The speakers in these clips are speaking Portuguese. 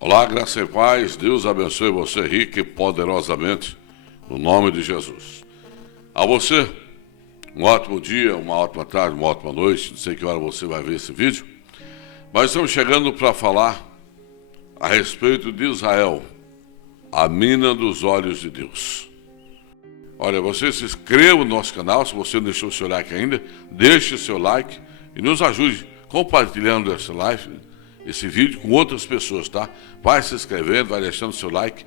Olá, graça e paz, Deus abençoe você rica e poderosamente, no nome de Jesus. A você, um ótimo dia, uma ótima tarde, uma ótima noite, não sei que hora você vai ver esse vídeo, mas estamos chegando para falar a respeito de Israel, a mina dos olhos de Deus. Olha, você se inscreva no nosso canal, se você não deixou o seu like ainda, deixe o seu like e nos ajude compartilhando esse vídeo com outras pessoas, tá? Vai se inscrevendo, vai deixando seu like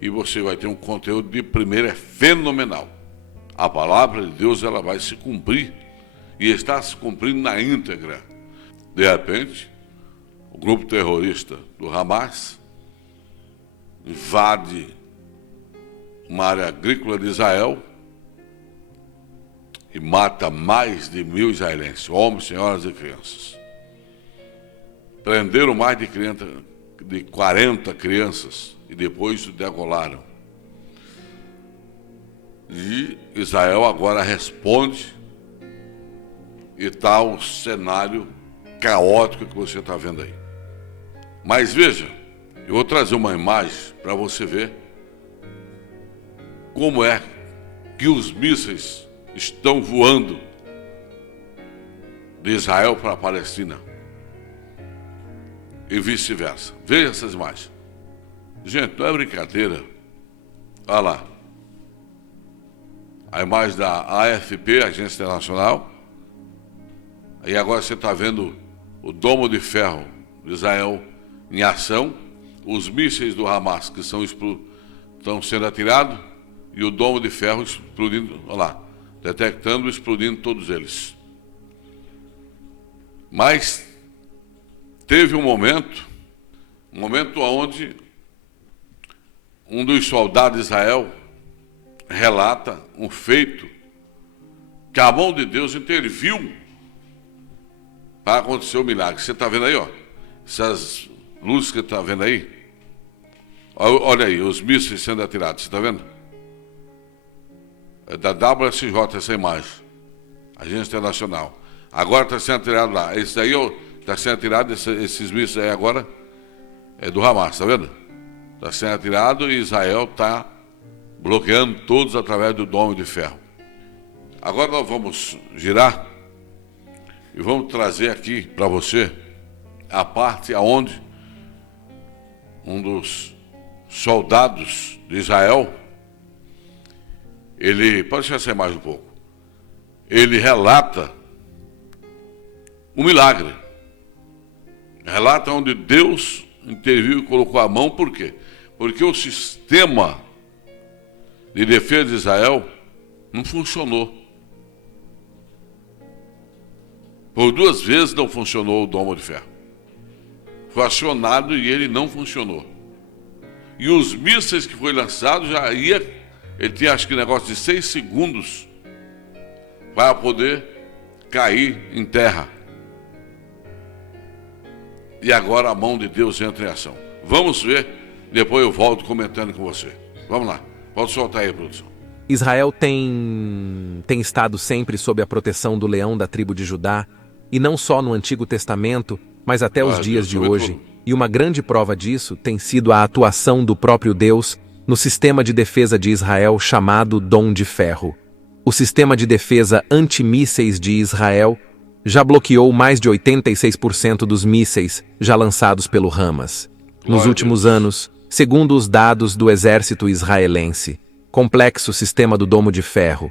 e você vai ter um conteúdo de primeira fenomenal. A palavra de Deus, ela vai se cumprir e está se cumprindo na íntegra. De repente, o grupo terrorista do Hamas invade uma área agrícola de Israel e mata mais de 1.000 israelenses, homens, senhoras e crianças. Prenderam mais de 40 crianças e depois o degolaram. E Israel agora responde e está o cenário caótico que você está vendo aí. Mas veja, eu vou trazer uma imagem para você ver como é que os mísseis estão voando de Israel para a Palestina e vice-versa. Veja essas imagens. Gente, não é brincadeira. Olha lá. A imagem da AFP, Agência Internacional. E agora você está vendo o domo de ferro de Israel em ação. Os mísseis do Hamas que estão sendo atirados e o domo de ferro explodindo. Olha lá. Detectando e explodindo todos eles. Mas teve um momento onde um dos soldados de Israel relata um feito que a mão de Deus interviu para acontecer o milagre. Você está vendo aí, ó, essas luzes que está vendo aí? Olha aí, os mísseis sendo atirados, você está vendo? É da WSJ essa imagem, Agência Internacional. Agora está sendo atirado lá. Esse aí está sendo atirado, esses mísseis aí agora é do Hamas, está vendo? Está sendo atirado e Israel está bloqueando todos através do domo de ferro. Agora nós vamos girar e vamos trazer aqui para você a parte aonde um dos soldados de Israel, pode deixar essa imagem um pouco, ele relata um milagre. Relata onde Deus interviu e colocou a mão, por quê? Porque o sistema de defesa de Israel não funcionou. Por 2 vezes não funcionou o domo de ferro. Foi acionado e ele não funcionou. E os mísseis que foi lançado ele tinha acho que negócio de 6 segundos para poder cair em terra. E agora a mão de Deus entra em ação. Vamos ver, depois eu volto comentando com você. Vamos lá, pode soltar aí, produção. Israel tem estado sempre sob a proteção do leão da tribo de Judá, e não só no Antigo Testamento, mas até os dias de hoje. E uma grande prova disso tem sido a atuação do próprio Deus no sistema de defesa de Israel chamado Dom de Ferro. O sistema de defesa antimísseis de Israel já bloqueou mais de 86% dos mísseis já lançados pelo Hamas. Nos últimos anos, segundo os dados do exército israelense, complexo sistema do domo de ferro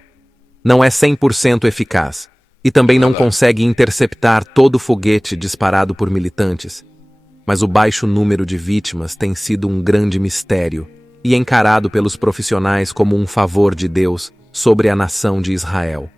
não é 100% eficaz e também não consegue interceptar todo foguete disparado por militantes. Mas o baixo número de vítimas tem sido um grande mistério e encarado pelos profissionais como um favor de Deus sobre a nação de Israel.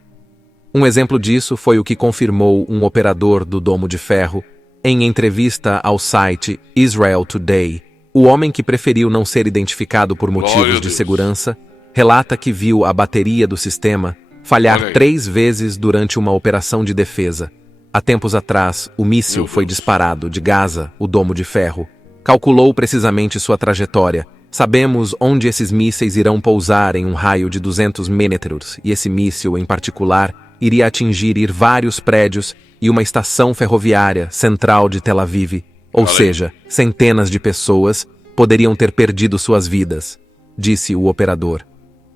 Um exemplo disso foi o que confirmou um operador do domo de ferro em entrevista ao site Israel Today. O homem, que preferiu não ser identificado por motivos de segurança, relata que viu a bateria do sistema falhar 3 vezes durante uma operação de defesa. Há tempos atrás, o míssil foi disparado de Gaza, o domo de ferro. Calculou precisamente sua trajetória. Sabemos onde esses mísseis irão pousar em um raio de 200 metros, e esse míssil, em particular, iria atingir vários prédios e uma estação ferroviária central de Tel Aviv. Ou Falei. seja, centenas de pessoas poderiam ter perdido suas vidas, disse o operador.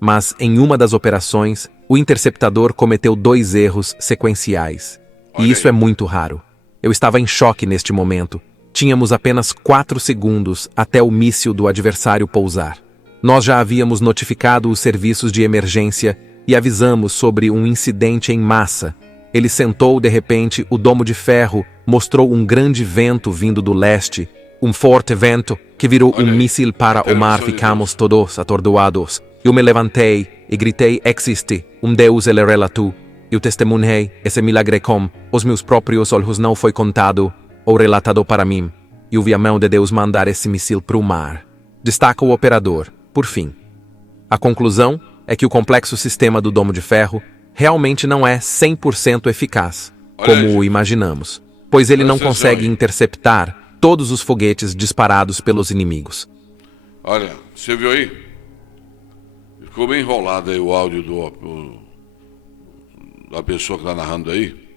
Mas, em uma das operações, o interceptador cometeu 2 erros sequenciais. Olha E isso aí. é muito raro. Eu estava em choque neste momento. Tínhamos apenas 4 segundos até o míssil do adversário pousar. Nós já havíamos notificado os serviços de emergência e avisamos sobre um incidente em massa. Ele sentou de repente, o domo de ferro mostrou um grande vento vindo do leste, um forte vento que virou Olha um aí. míssil para o mar. Intervenção de Ficamos Deus. todos atordoados. Eu me levantei e gritei: existe um Deus, ele relatou. Eu testemunhei esse milagre com os meus próprios olhos, não foi contado ou relatado para mim. Eu vi a mão de Deus mandar esse míssil para o mar. Destaca o operador. Por fim, a conclusão é que o complexo sistema do domo de ferro realmente não é 100% eficaz, Olha aí, como o gente. imaginamos, pois ele não Presta atenção consegue aí. interceptar todos os foguetes disparados pelos inimigos. Olha, você viu aí? Ficou bem enrolado aí o áudio da pessoa que está narrando aí.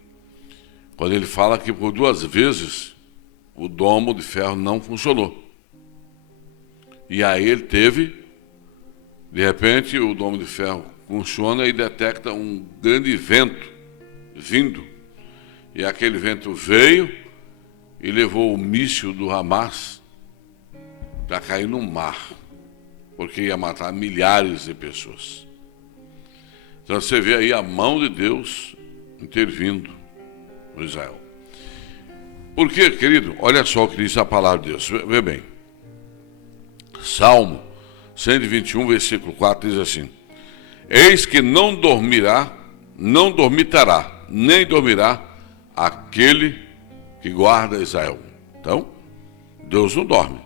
Quando ele fala que por 2 vezes o domo de ferro não funcionou. E aí ele teve, de repente, o domo de ferro funciona e detecta um grande vento vindo. E aquele vento veio e levou o míssil do Hamas para cair no mar, porque ia matar milhares de pessoas. Então você vê aí a mão de Deus intervindo no Israel. Por quê, querido? Olha só o que diz a palavra de Deus. Vê bem. Salmo 121, versículo 4 diz assim: eis que não dormirá, não dormitará, nem dormirá aquele que guarda Israel. Então, Deus não dorme.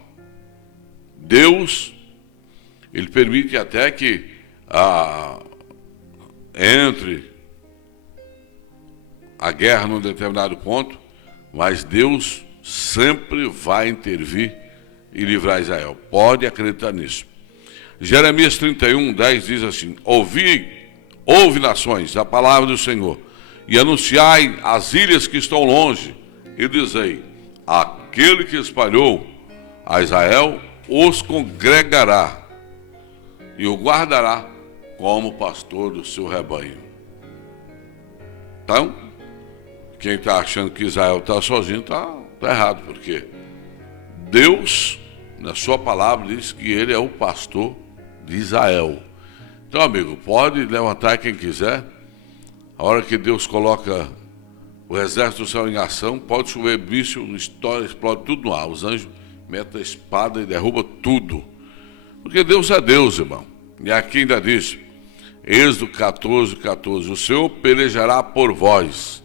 Deus, ele permite até que entre a guerra num determinado ponto, mas Deus sempre vai intervir e livrar Israel. Pode acreditar nisso. Jeremias 31, 10 diz assim: ouve nações, a palavra do Senhor, e anunciai às ilhas que estão longe, e dizei: aquele que espalhou a Israel os congregará e o guardará como pastor do seu rebanho. Então, quem está achando que Israel está sozinho está errado, porque Deus, na sua palavra, diz que ele é o pastor de Israel. Então, amigo, pode levantar quem quiser. A hora que Deus coloca o exército do céu em ação, pode chover míssil, explode tudo no ar. Os anjos metem a espada e derrubam tudo. Porque Deus é Deus, irmão. E aqui ainda diz, Êxodo 14, 14, o Senhor pelejará por vós,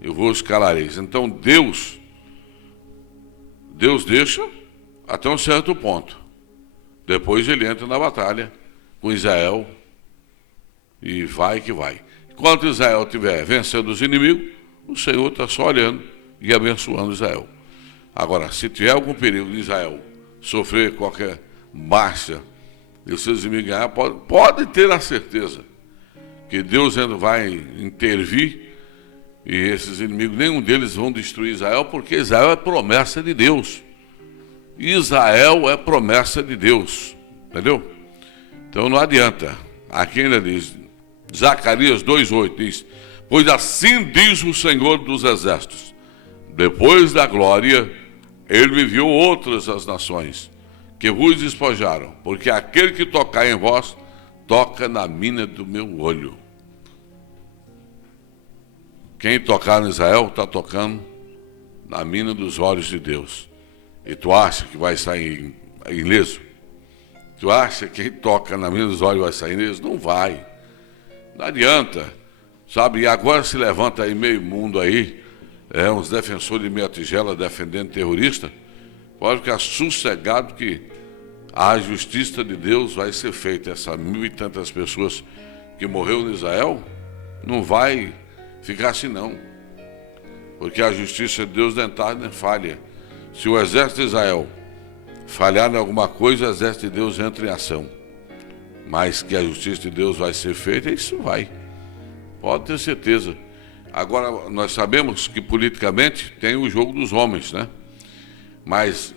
e vos calareis. Então Deus deixa até um certo ponto. Depois ele entra na batalha com Israel e vai que vai. Enquanto Israel estiver vencendo os inimigos, o Senhor está só olhando e abençoando Israel. Agora, se tiver algum perigo de Israel sofrer qualquer marcha e os seus inimigos ganhar, pode ter a certeza que Deus ainda vai intervir e esses inimigos, nenhum deles vão destruir Israel, porque Israel é promessa de Deus. Israel é promessa de Deus, entendeu? Então não adianta. Aqui ainda diz, Zacarias 2,8 diz: pois assim diz o Senhor dos Exércitos, depois da glória, ele me enviou outras as nações, que vos despojaram, porque aquele que tocar em vós, toca na mina do meu olho. Quem tocar em Israel, está tocando na mina dos olhos de Deus. E tu acha que vai sair ileso? Tu acha que quem toca na mina dos olhos vai sair ileso? Não vai. Não adianta. Sabe, e agora se levanta aí meio mundo aí, uns defensores de meia tigela defendendo terrorista. Pode ficar sossegado que a justiça de Deus vai ser feita. Essas 1.000 e tantas pessoas que morreram em Israel, não vai ficar assim não. Porque a justiça de Deus não está nem falha. Se o exército de Israel falhar em alguma coisa, o exército de Deus entra em ação. Mas que a justiça de Deus vai ser feita, isso vai. Pode ter certeza. Agora, nós sabemos que politicamente tem o jogo dos homens, né? Mas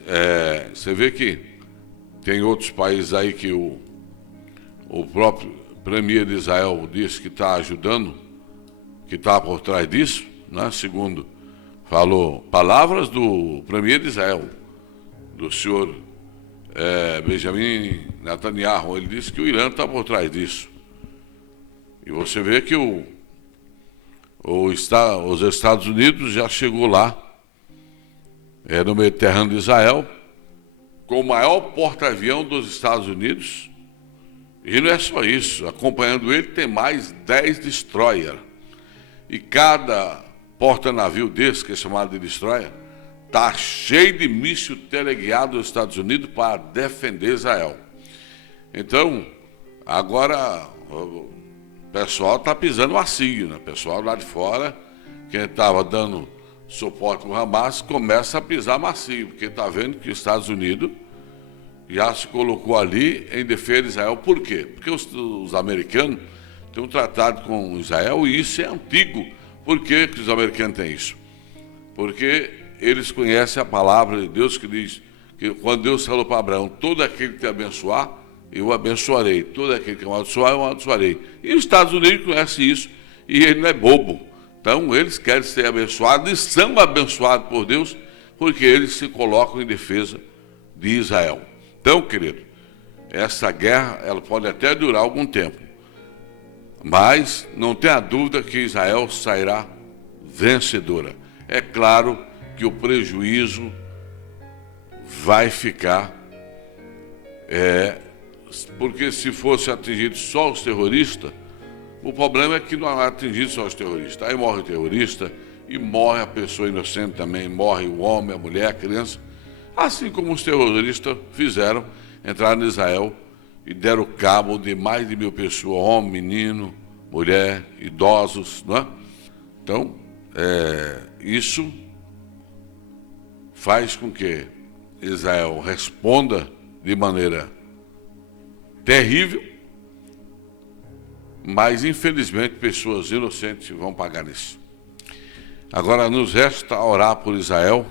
você vê que tem outros países aí que o próprio premier de Israel disse que está ajudando, que está por trás disso, né? Segundo falou palavras do premier de Israel, do senhor Benjamin Netanyahu. Ele disse que o Irã está por trás disso. E você vê que os Estados Unidos já chegou lá, no Mediterrâneo de Israel, com o maior porta-avião dos Estados Unidos. E não é só isso, acompanhando ele tem mais 10 destroyer. E cada porta-navio desse, que é chamado de destroyer, está cheio de míssil teleguiado dos Estados Unidos para defender Israel. Então, agora o pessoal está pisando macio, né? O pessoal lá de fora, quem estava dando suporte ao Hamas, começa a pisar macio, porque está vendo que os Estados Unidos já se colocou ali em defesa de Israel. Por quê? Porque os americanos têm um tratado com Israel e isso é antigo. Por que os americanos têm isso? Porque eles conhecem a palavra de Deus que diz que quando Deus falou para Abraão, todo aquele que te abençoar, eu o abençoarei. Todo aquele que amaldiçoar, eu o amaldiçoarei. E os Estados Unidos conhecem isso e ele não é bobo. Então eles querem ser abençoados e são abençoados por Deus porque eles se colocam em defesa de Israel. Então, querido, essa guerra ela pode até durar algum tempo, mas não tenha dúvida que Israel sairá vencedora. É claro que o prejuízo vai ficar, porque se fosse atingido só os terroristas, o problema é que não é atingido só os terroristas. Aí morre o terrorista e morre a pessoa inocente também, morre o homem, a mulher, a criança. Assim como os terroristas fizeram, entraram em Israel e deram cabo de mais de 1000 pessoas, homem, menino, mulher, idosos, não é? Então, isso faz com que Israel responda de maneira terrível, mas infelizmente pessoas inocentes vão pagar nisso. Agora nos resta orar por Israel,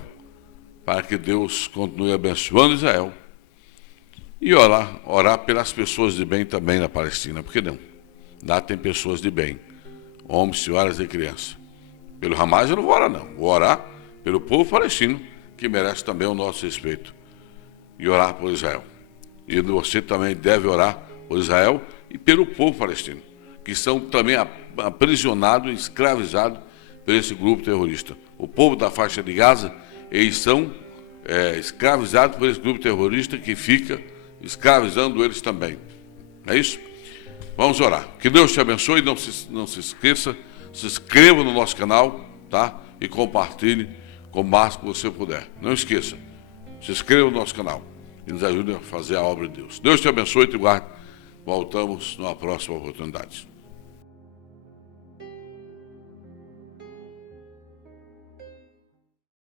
para que Deus continue abençoando Israel e orar pelas pessoas de bem também na Palestina, porque não? Lá tem pessoas de bem, homens, senhoras e crianças. Pelo Hamas eu não vou orar não, vou orar pelo povo palestino, que merece também o nosso respeito, e orar por Israel. E você também deve orar por Israel e pelo povo palestino, que são também aprisionados e escravizados por esse grupo terrorista. O povo da faixa de Gaza, eles são escravizados por esse grupo terrorista que fica escravizando eles também. É isso? Vamos orar. Que Deus te abençoe. Não se esqueça, se inscreva no nosso canal, tá? E compartilhe com o máximo que você puder. Não esqueça, se inscreva no nosso canal e nos ajude a fazer a obra de Deus. Deus te abençoe e te guarde. Voltamos numa próxima oportunidade.